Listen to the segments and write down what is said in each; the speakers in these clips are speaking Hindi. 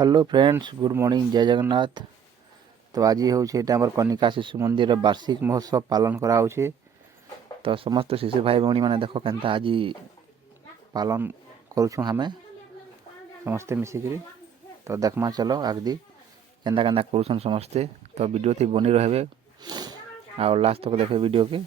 हेलो फ्रेंड्स, गुड मॉर्निंग, जय जगन्नाथ। तो आज हूँ आम कनिका शिशु मंदिर वार्षिक महोत्सव पालन कराऊे। तो समस्त शिशु भाई भौणी मैंने देख के आज पालन करुँ आम समस्ते मिसिकी। तो देखमा चलो आगदी केन्दा केन्दा करुन समस्ते। तो वीडियो थी बनी रहे आ लास्ट तक देखे वीडियो के।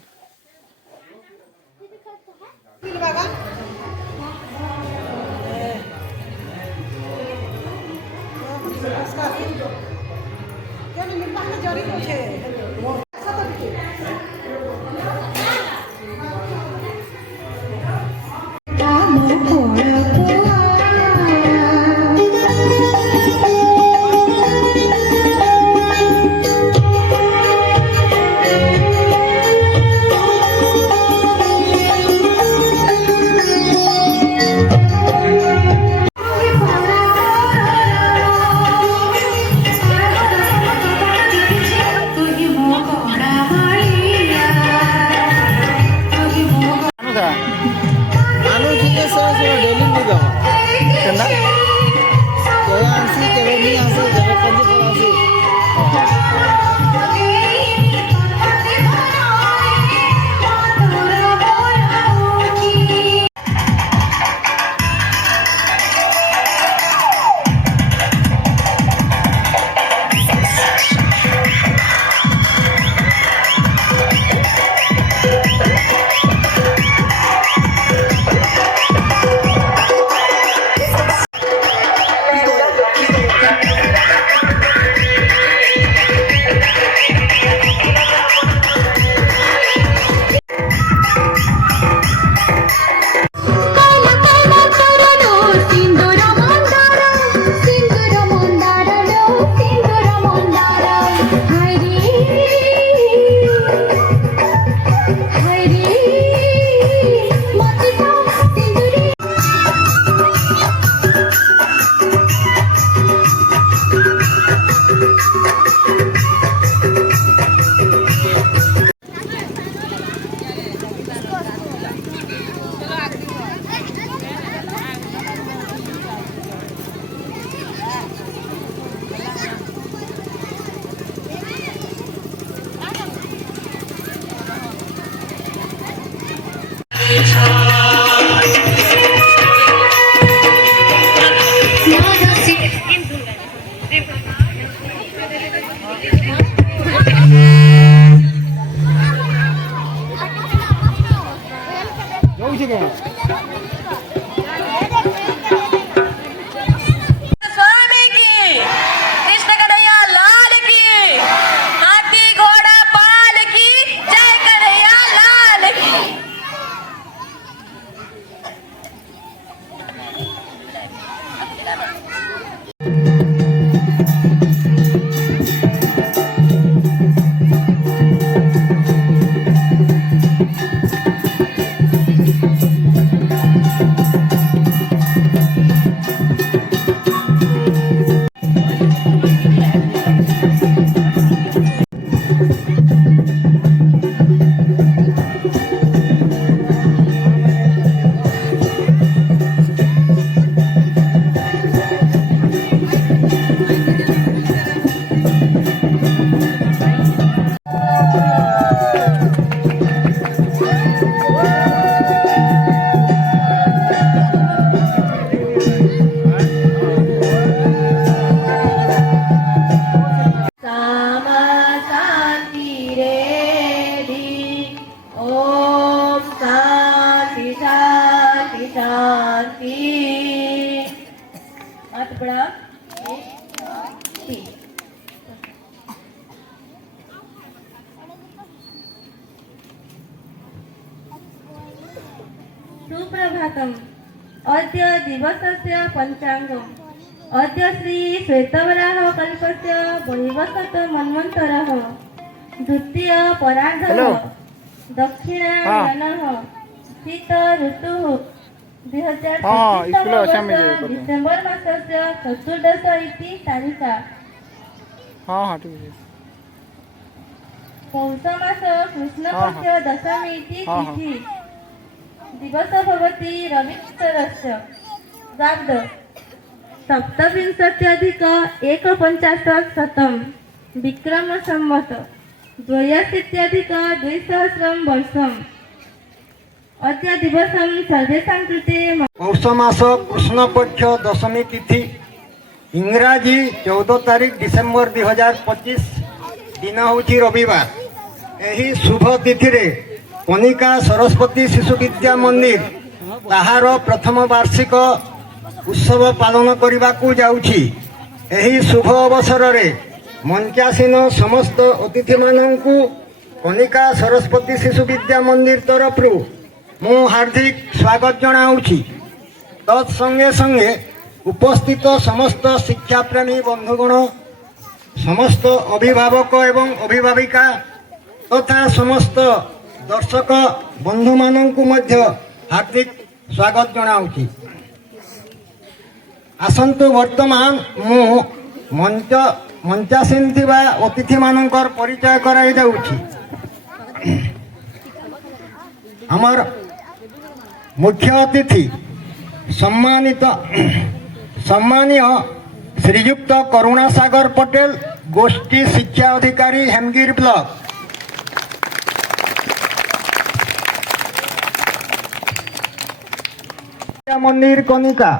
सुप्रभातम्। अद्य दिवसस्य पञ्चाङ्गम्। अद्य श्री श्वेतवराह कल्पस्य वैवस्वत मन्वन्तरः द्वितीय परार्धः दक्षिणायनः शीत ऋतुः 2025 डिसेम्बर मासस्य 14 इति तारिका। पौष मास कृष्णपक्ष दशमी इति तिथि। दिवस भवति रविवासरस्य गाब्द सप्तविंशत्यधिक एकपञ्चाशत्शतं विक्रम संवत 82,200 वर्षम् अद्य दिवसं सर्वेषां कृते पौष मास कृष्ण पक्ष दशमी तिथि इंग्राजी 14 तारीख डिसेम्बर 2025 दिन हूँ रविवार। यही शुभ तिथि रे कनिका सरस्वती शिशु विद्या मंदिर ताहार प्रथम वार्षिक उत्सव पालन करने को जाऊँगी। यही शुभ अवसर रे मंचासीन समस्त अतिथि मानू कनिका सरस्वती शिशु विद्या मंदिर तरफ मु हार्दिक स्वागत जनाऊँगी। तत्संगे संगे उपस्थित समस्त शिक्षाप्रेमी बंधुगण समस्त अभिभावक एवं अभिभाविका तथा समस्त दर्शक बंधु मानू मध्य हार्दिक स्वागत जनाऊँगी। आसंतु वर्तमान मु मंचासीन थिबा अतिथि मानकर परिचय कराई जाउछि। हमर मुख्य अतिथि सम्मानीय श्रीयुक्त करुणासागर पटेल गोष्ठी शिक्षा अधिकारी हेमगिर ब्लॉक। मंदिर कनिका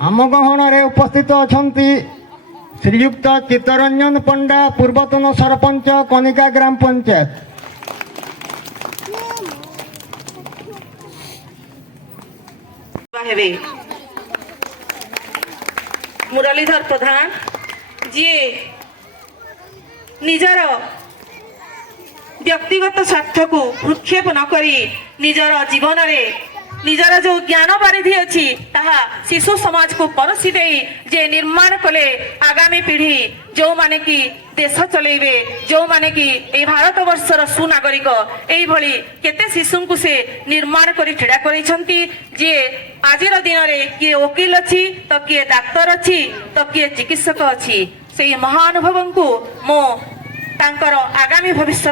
आम गहन उपस्थित अछंती श्रीयुक्त चित्तरंजन पंडा पूर्वतन सरपंच कनिका ग्राम पंचायत। मुरलीधर प्रधान जी निजर व्यक्तिगत स्वार्थ को भ्रूक्षेप न करी निजर जीवन रे निजर जो ज्ञान बारिधि अच्छी ताहा शिशु समाज को परसी दे जे निर्माण कले आगामी पीढ़ी जो माने की देश चलेबे जो माने की ए भारत वर्षर सुनागरिक एई भली केते शिशु को से निर्माण करी ठेड़ा करिसंती जे आजिर दिन रे किए वकील अच्छी तो किए डाक्तर अच्छी तो किए चिकित्सक अच्छी से महानुभव को मो तांकर आगामी भविष्य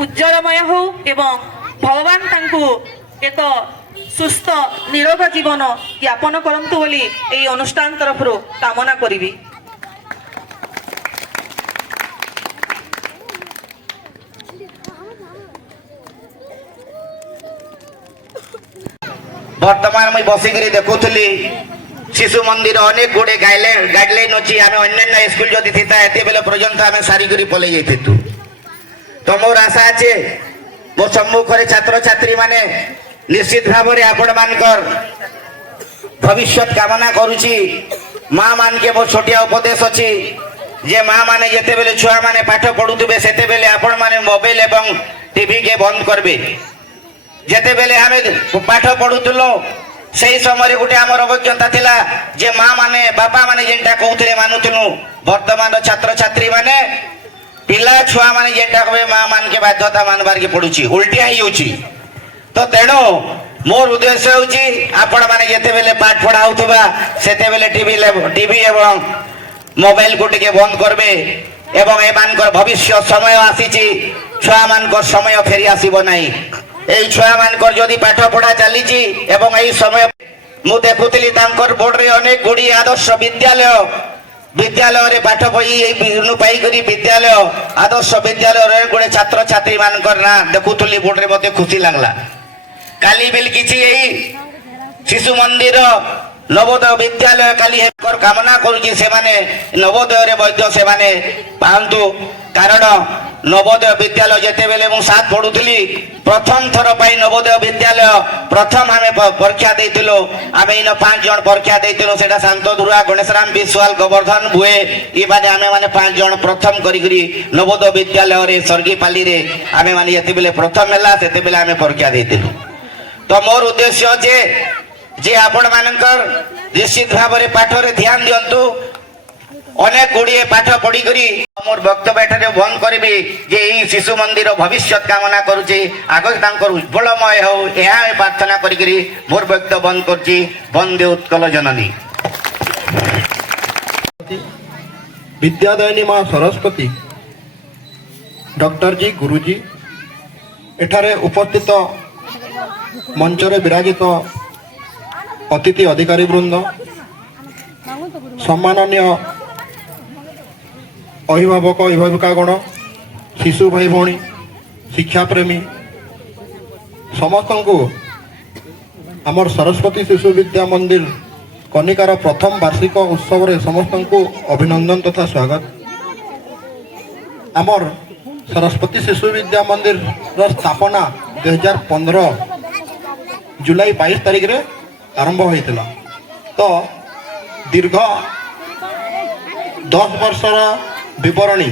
उज्जवलमय हो एवं भगवान तांको एक सुस्थ निरोग जीवन यापन करंतु बोली एई अनुष्ठान तरफ कामना करिबी। वर्तमान मुझे बसिक देखुली शिशु मंदिर अनेक गुड़े गाइडलाइन अच्छी आम अन्य स्कूल जदि थी बेले पर्यंत आम सारिक पलि जाइतु। तो मोर आशा अच्छे मो सम्मुखें छात्र छात्री माने निश्चित भाव में आपण मानकर भविष्य कामना करुची। माँ मान के मोर छोटिया उपदेश अच्छी जे माँ माने जिते बेले छुआ माने पाठ पढ़ुवे से बेले आपण माने मोबाइल एवं टीवी के बंद करबे। जेते बेले आमे पाठ पढ़ुतलो सही समय गोटे आमर अभिज्ञता थिला जे माँ माने बापा माने जेनटा कहउथिले मानुथुनु। वर्तमान छात्र छात्री माने पिला छुआ माने जेनटा कहबे माँ मान के बाध्यता मानबार के पड़ुची उल्टिया ही होची। तो तेणु मोर उद्देश्य होची आपण माने जेते बेले पाठ पढ़ा होतबा सेते बेले टीवी एवं मोबाइल को टिके बंद करबे एवं ए मानकर भविष्य समय आसीची छुआ मानकर समय फेरी आसीबो नाही। এই ছুয়া মানকর যদি পাঠ পড়া চালিছি এবং এই সময় মু দেখুলি তাঙ্কর বোর্ডরে অনেক গুড়ি আদর্শ বিদ্যালয়ে পাঠ বই এই বিনু পাইকরি বিদ্যালয় আদর্শ বিদ্যালয়ের গুড়ে ছাত্র ছাত্রী মানকর না দেখুলি বোর্ডরে মতে খুশি লাগলা। কালি বিল কিছু এই শিশু মন্দির নবোদয় বিদ্যালয় কালি কামনা করছি সে নবোদয়ের বৈদ্য সে পান্তু। কারণ नवोदय विद्यालय जेते बेले मु साथ पढ़ुली प्रथम थर पाई नवोदय विद्यालय प्रथम आमे परीक्षा देइतिलो। आमे इन 5 जन परीक्षा देइतिलो सेटा शांत दुर्गा गणेशराम विश्वाल गोवर्धन बुए ई माने आमे माने 5 जन प्रथम करी करी नवोदय विद्यालय रे सरगीपाली रे आमे माने जेते बेले प्रथम हैला सेते बेले आमे परीक्षा देइतिलो। तो मोर उद्देश्य जे आपण मानकर निश्चित भाव रे पाठ रे ध्यान दियंतु। अनेक गुड़िए पाठ पढ़ी करी मोर वक्तव्य एठारे बंद करी जे ई शिशु मंदिर भविष्य कामना करुचे आगे तांकर उज्ज्वलमय हो यह प्रार्थना करी मोर वक्तव्य बंद करची। वंदे उत्कल जननी। विद्यादायिनी माँ सरस्वती डॉक्टर जी गुरुजी एठारे उपस्थित मंचरे विराजित अतिथि अधिकारी वृंद सम्माननीय अभिभावक अभिभाविकागण शिशु भाई भौणी शिक्षा प्रेमी समस्त को आमर सरस्वती शिशु विद्या मंदिर कनिकार प्रथम वार्षिक उत्सव रे समस्त को अभिनंदन तथा स्वागत। आमर सरस्वती शिशु विद्या मंदिर रो स्थापना 2015 जुलाई 22 तारिख रे आरंभ होइतिला। तो दीर्घ 10 वर्षर विवरणी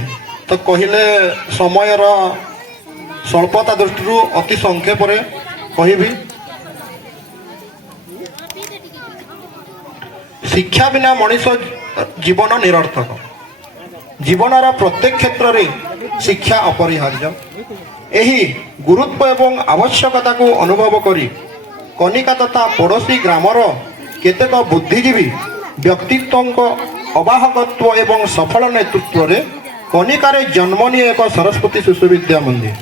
तो कहले समयर स्वल्पता दृष्टि अति संक्षेप कहबी। शिक्षा बिना मनीष जीवन निरर्थक। जीवनर प्रत्येक क्षेत्र में शिक्षा अपरिहार्य। यही गुरुत्व एवं आवश्यकता को अनुभव करी कनिका तथा पड़ोशी ग्रामर केतेक बुद्धिजीवी व्यक्तित्व अवाहकत्व एवं सफल नेतृत्व रे कनिकारे जन्म निये एक सरस्वती शिशु विद्या मंदिर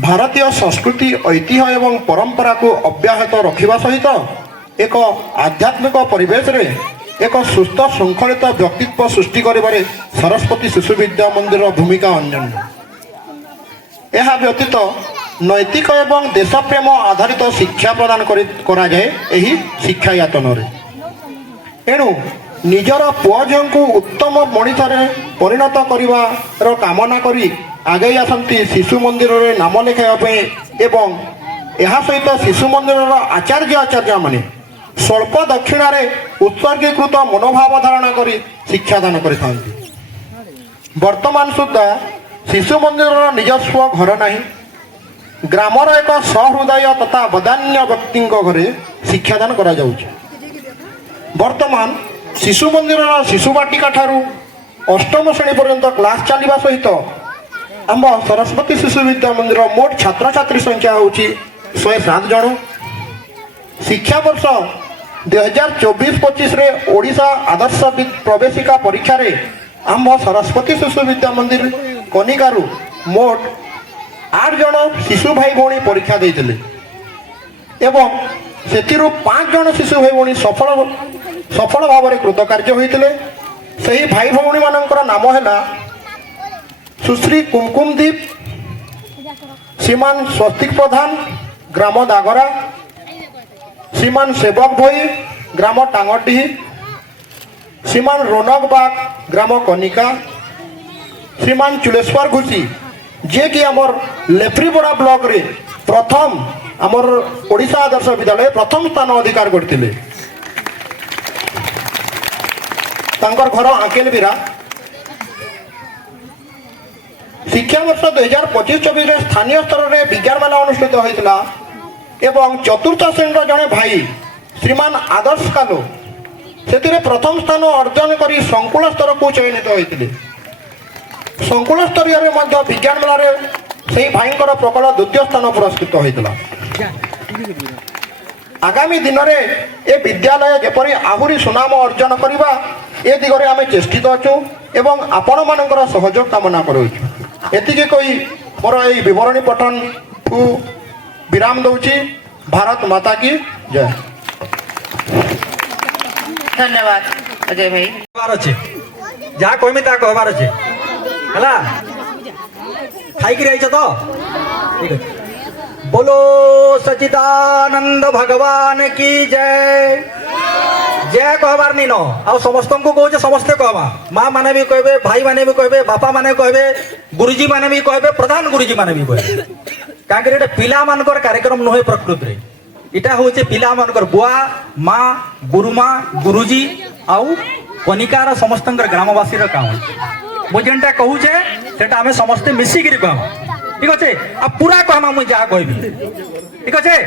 भारतीय संस्कृति ऐतिह्य एवं परंपरा को अव्याहत रखिबा सहित एक आध्यात्मिक परिवेश रे एक सुस्थ श्रृंखलित व्यक्तित्व सृष्टि करिबारे सरस्वती शिशु विद्या मंदिर भूमिका अन्यन्य। यह व्यतीत नैतिक एवं देशप्रेम आधारित शिक्षा प्रदान करा जाए एही शिक्षा यातन रे। एणु निजर पुओ झियो को उत्तम मनीष परिणत करिवार कामना करी आगे आसती शिशु मंदिर रे नाम लिखाइबा एवं यह सहित शिशु मंदिर आचार्य माने स्वल्प दक्षिणारे उत्सर्गीकृत मनोभाव धारणा करी शिक्षादान करिथांती। वर्तमान सुद्धा शिशु मंदिर निजस्व घर नहीं। ग्रामर एक सहृदय तथा बदान्य व्यक्ति घरे शिक्षादान करा जाउछि। वर्तमान शिशु मंदिर शिशु बाटिका ठारू अष्टम श्रेणी पर्यंत क्लास चलवा सहित आम सरस्वती शिशु विद्या मंदिर मोट छात्र छात्री संख्या होची 107 जन। शिक्षा वर्ष 2024-25 रे ओडिशा आदर्श प्रवेशिका परीक्षा रे आम सरस्वती शिशु विद्या मंदिर कनिकारु मोट 8 जन शिशु भाई भौणी परीक्षा देइतिले एवं सेतिरु 5 जन शिशु भाई भौणी सफल भाव में कृतकार्य होइतिले। सही भाई भौणी मानकर नाम है सुश्री कुमकुमदीप, श्रीमान स्वस्तिक प्रधान ग्राम दागरा, श्रीमान सेवक भोई ग्राम टांगटी, श्रीमान रौनक बाग ग्राम कनिका, श्रीमान चुलेश्वर घुसी जे कि आमर लेफ्रीबड़ा ब्लॉक रे प्रथम आमर ओडिशा आदर्श विद्यालय प्रथम स्थान अधिकार करथिले। तांकर घर आंकेलबिरा। शिक्षा वर्ष 2025-24 स्थानीय स्तर में विज्ञान मेला अनुष्ठित होता एवं चतुर्थ श्रेणी जड़े भाई श्रीमान आदर्श कालो से प्रथम स्थान अर्जन कर संकुल स्तर को चयनित होते। संकुल स्तरीय विज्ञान मेला से भाई प्रकल्प द्वितीय स्थान पुरस्कृत होता। आगामी दिन में ए विद्यालय जेपरी आहुरी सुनाम अर्जन करवा ए दिगरे आम चेष्टित अच्छु एवं आपण मानकर सहयोग कामना करूँ। एतिके कोई मोर यही विवरणी पठन को विराम दौची। भारत माता की जय। धन्यवाद अजय भाई। अच्छे जहाँ कहमी ता कहबार अच्छे है खाई रही तो ठीक है। बोलो सच्चिदानंद भगवान की जय। जय कहबार नी न आ समस्त को कहे समस्ते कहवा माँ माने भी कहबे, भाई माने भी कहबे, बापा माने कहबे, गुरुजी माने भी कहबे, प्रधान गुरुजी माने भी कहबे। कांकि एटा पिला मानकर कार्यक्रम नुहे प्रकृति रे इटा होचे पिला मानकर बुआ माँ गुरुमा गुरुजी आउ कनिकार समस्त ग्रामवासी काम। मु जेनटा कहूचे सेटा आमे समस्ते मिसिकिरी कहमा ठीक अच्छे। आ पूरा कहमा मु जहाँ कहबी ठीक अच्छे।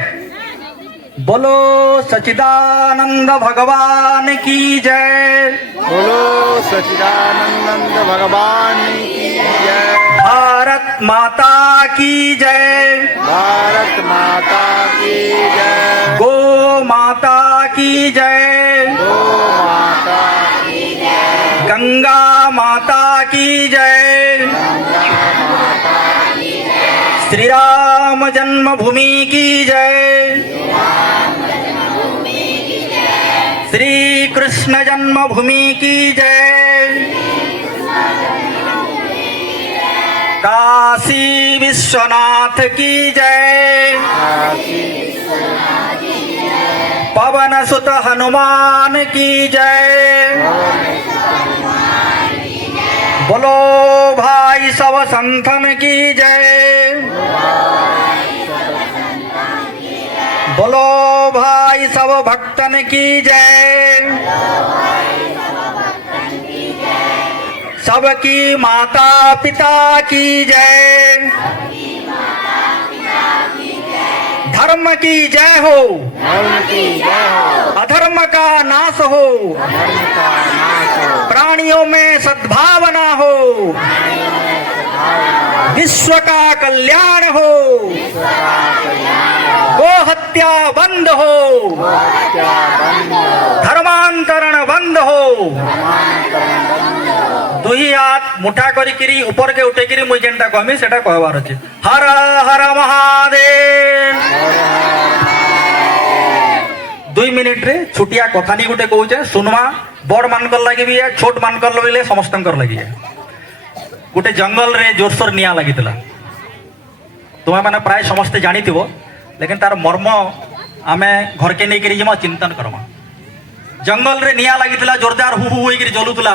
बोलो सच्चिदानंद भगवान की जय। बोलो सच्चिदानंद भगवान की जय। भारत माता की जय। भारत माता की जय। गो माता की जय। गो माता की जय। गंगा माता की जय। गंगा श्री राम जन्मभूमि की जय। श्री कृष्ण जन्मभूमि की जय। काशी विश्वनाथ की जय। पवन सुत हनुमान की जय। बोलो भाई सब संतन की जय। बोलो भाई सब भक्तन की जय। सबकी माता पिता की जय। धर्म की जय हो। अधर्म का नाश हो। प्राणियों में सद्भावना हो। विश्व का कल्याण हो। गो हत्या बंद हो। धर्मांतरण बंद हो। दुई हाथ मुठा करी ऊपर के उठेकरी मुझे जेनटा कहमी सेटा कहबार अछि। हर हर महादेव। 2 मिनिट रे छुटिया कथानी गुटे कहूचे सुनमा। बड़ मानकर लगी भी है, छोट मानकर लगे समस्त लगी है। गोटे जंगल रे जोरसोर निया लगी तुम्हें मैंने प्राय समस्ते जानी थो, लेकिन तार मर्म आमे घर के नहीं करी चिंतन करमा। जंगल रे निया लगी जोरदार हु हु होकर जलुला।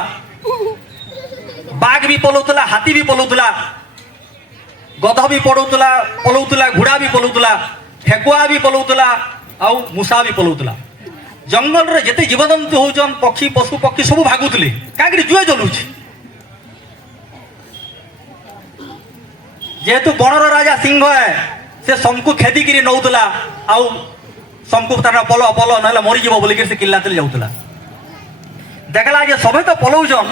बाघ भी पलौला, हाथी भी पलौला, गध भी पलौला, घोड़ा भी पलौला, ठेकुआ भी पलौला, आउ मूषा भी पलौला। जंगल रे जिते जीवजंतु होचन पक्षी पशु पक्षी सब भागुले कहीं जुए जलुच। जेहेतु बनर राजा सिंह है से समकु खेदिकी नौला आउ समकु तार पल पल ना मरीज बोलिक से किल्लाते जाऊला। देखला जे सबे तो पलौचन,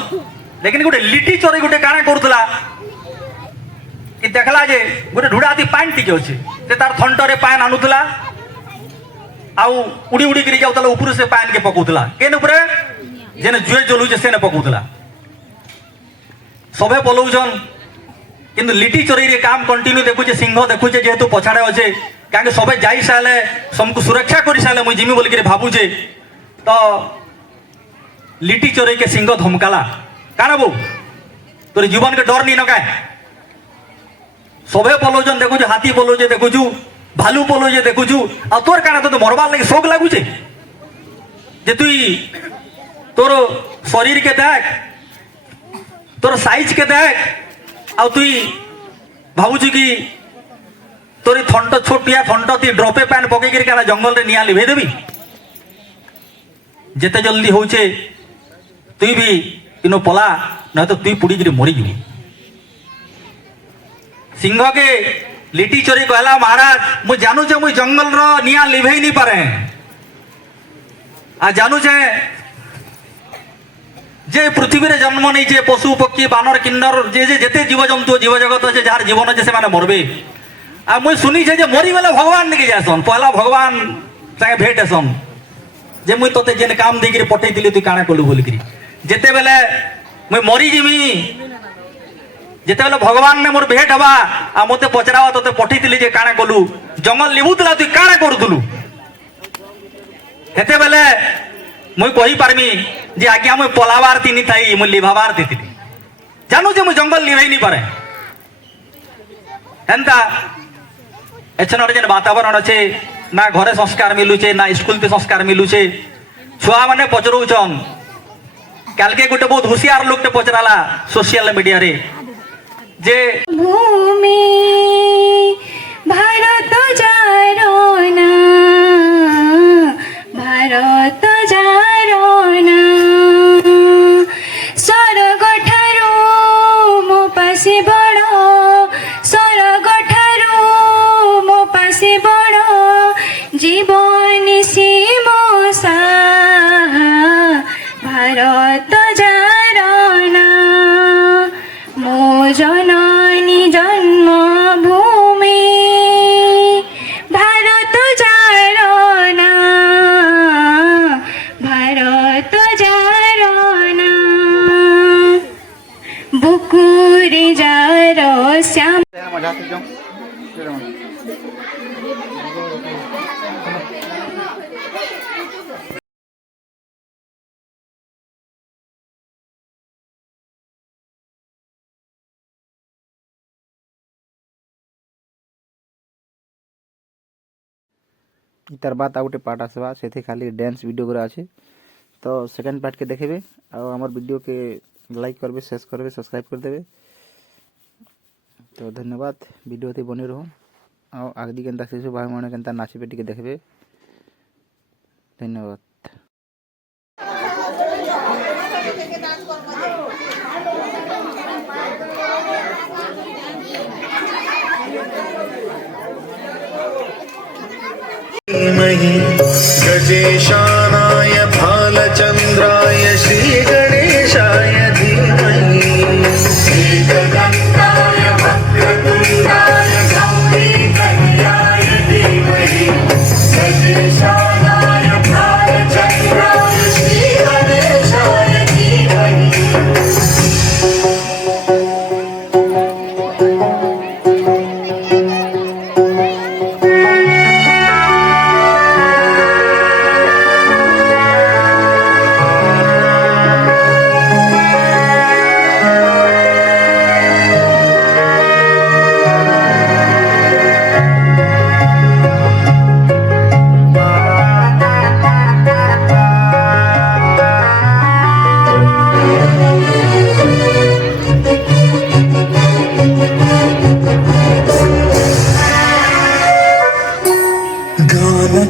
लेकिन गोटे लिटी चोरी गोटे काଣା करूला कि देखला जे गोटे ढुड़ाती पान टिके अच्छे से तार थंटरे पान आनुला आउ उड़ी उड़ी कर जाऊला ऊपर से पान के पकाउला केन ऊपर जेने जुए जलुचे से पकाउला। सबे पलौचन किंतु लिटी चोरी रे काम कंटिन्यू देखुचे सिंह देखुचे जेहेतु पछाड़े अच्छे कहीं सबे जाई सारे समको सुरक्षा कर सारे मुझे जिमी बोलिक भावुचे तो लिटी चोरी के सिंह धमकाला काना बो तोर जीवन के डर नहीं न काय। सबे पलौचन देखुचु हाथी पलौचे देखुचु भालू पलौचे देखुचु आ तोर काना तो मरबार लगे शोक लगुचे जे तुई तोर शरीर के देख तोर साइज के देख आ तुई भावुचु कि तोर थंट छोटिया थंट ती ड्रपे पैन पकईकर क्या जंगल रे निया लिभे देवी। जेते जल्दी होचे तुई भी इनो पला न तो तुई पुड़ी मरी जीव। सिंह के लिटी चोरी कहला महाराज मु जानू छे मुई जंगल रो निया लिभे नहीं पारे आ जानू छे जे पृथ्वी रे जन्म नहीं छे पशु पक्षी बानर किन्नर जे जे जेते जीव जंतु जीव जगत जे जार जीवन जे से माने मरबे आ मुई सुनी छे जे मरी बेले भगवान निके जासन पहला भगवान संगे भेट हेसन जे मुई तोते जेने काम देगिरी पठेई दिली तू काना कलु बोलिकरी जेते बेले मुई मरी जिमी जेते बेले भगवान ने मोर भेट हवा आ मते पचरावा तोते पठेई दिली जे काना कलु जंगल लिबुतला तू काना करूतलु हेते बेले मुई कहि पारमी जे आज्ञा मुई पलावार तिनी थाई मुई लिभावार तिथिली जानू जे मुई जंगल लिभाई नहीं पारे एंता एछन जेन वातावरण अच्छे ना घरे संस्कार मिलुचे ना स्कूल ते संस्कार मिलुचे छुआ माने पचरौचन काल के गोटे बहुत होशियार लोग ते पचराला सोशल मीडिया रे जे भूमि भारत जारोना भारत जारोना स्वर्ग ठारू मो पासे बड़ स्वर्ग ठारू मो पासे बड़ जीवन से मो भारत जारोना मो जननी जन्म भूमि भारत जारोना भारत जारोना बुकुरे जार श्याम তার বাদ ଆଉ ଗୋଟେ ପାର୍ଟ আসବା ସେଠି ଖାଲି ଡ୍ୟାନ୍ସ ଭିଡ଼ିଓ ଗୁରା ଅଛି ତ ସେକେଣ୍ଡ ପାର୍ଟ କେ ଦେଖିବେ ଆଉ আমার ভিডিও কে লাইক করবে শেয়ার করবে সবস্ক্রাইব করে দেবে তো ধন্যবাদ ভিডিওতে বনি রহো ଆଉ ଆଗଦି କେନ୍ତା ଶିଶୁ ଭାଇମାନେ କେନ୍ତା ନାଚିବେ ଟିକେ ଦେଖିବେ ଧନ୍ୟବାଦ। धीमहि गजेशानाय भालचन्द्राय श्रीगणेशाय धीमहि श्रीगणेशाय वक्रतुण्डाय गौरीकन्याय धीमहि गजेशानाय भालचन्द्राय श्रीगणेशाय धीमहि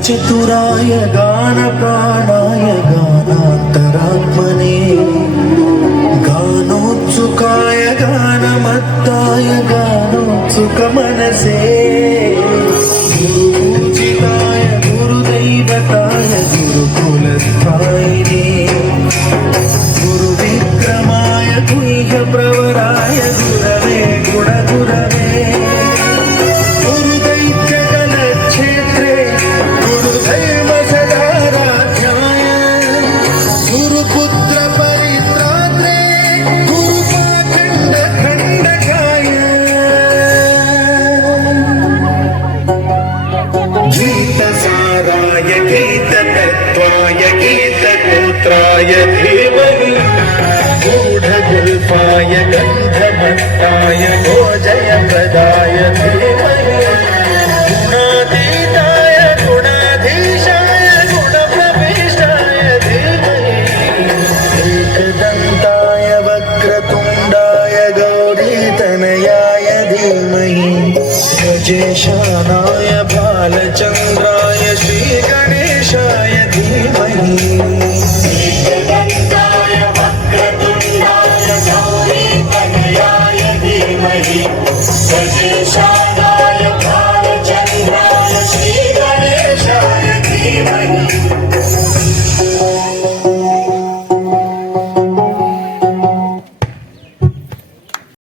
चतुराय गानप्राणाय गानान्तरात्मने गानोत्सुकाय गानमत्ताय गानोत्सुकमनसे गुरुपूजिताय गुरुदैवताय गुरुकुलस्थायिने गुरुविक्रमाय गुह्यप्रवराय गुरवे गुणगुरवे गुरुदैत्यकलक्षेत्रे गुरुदैव सदाराध्याय गुरुपुत्र परित्रात्रे गुरुपाखण्ड खण्डकाय गीतसाराय गीततत्त्वाय गीतगोत्राय धीमहि गूढगुल्फाय गन्धभट्टाय भोजयप्रदाय धीमहि गुणातीताय गुणाधीशाय गुणप्रविष्टाय धीमहि एकदन्ताय वक्रतुण्डाय गौरीतनयाय धीमहि गजेशानाय भालचन्द्राय श्रीगणेशाय धीमहि एकदन्ताय वक्रतुण्डाय गौरीतनयाय धीमहि गजेशानाय